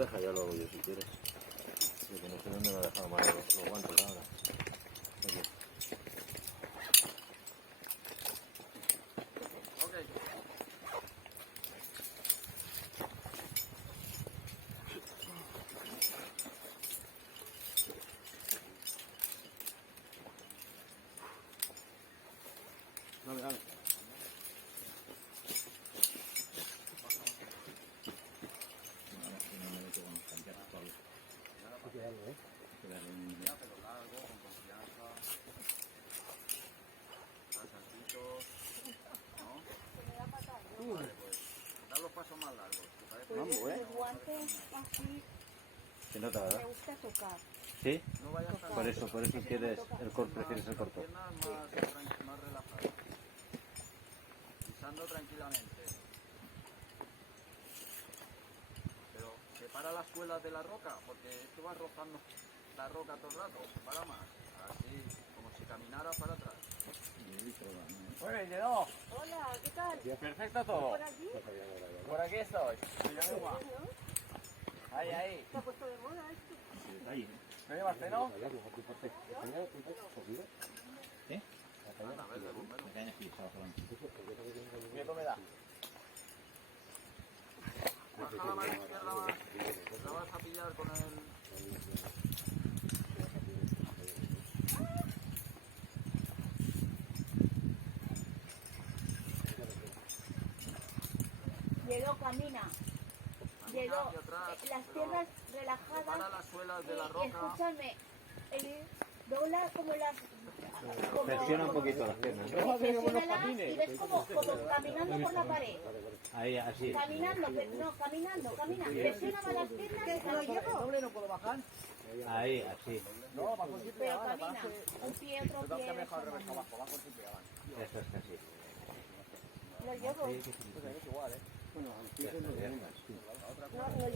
deja, ya lo hago yo si quieres. Yo que no sé dónde me ha dejado mal los guantes ahora. Aquí. Dale, dale. Dar los pasos más largos. Mambo, ¿eh? Los guantes así Se nota, me ¿verdad? gusta tocar. ¿Sí? No vayas tan Por eso quieres el corto, prefieres el corto. piernas más relajadas. Pisando tranquilamente. Pero separa las suelas de la roca, porque es que vas rozando la roca todo el rato. Para más. Así, como si caminara para atrás. Bueno, llegó. Hola, ¿qué tal? Perfecto todo. ¿Por aquí? Por aquí estoy. Ahí, ahí. Se ha puesto de moda esto. ¿Me llevaste, no? ¿Qué me da? Baja la mano izquierda más. La vas a pillar con el... Llegó, camina. Llegó. hacia atrás, Las pero piernas separa relajadas. las suelas de Y la roca. escúchame, dobla como las... Presiona un poquito las piernas, ¿no? Presiónalas y ves como caminando por la pared. Ahí, así. Caminando, no, caminando, camina. Presiona más las piernas y ¿Lo llevo? ¿Doble no puedo bajar? Ahí, así. No, bajo siempre pero abajo. camina. Un pie, otro Pero pie. que mejor revés abajo, bajo siempre abajo. Eso es casi. Lo llevo. Pues ahí es igual, ¿eh? Ya está, ya está. No,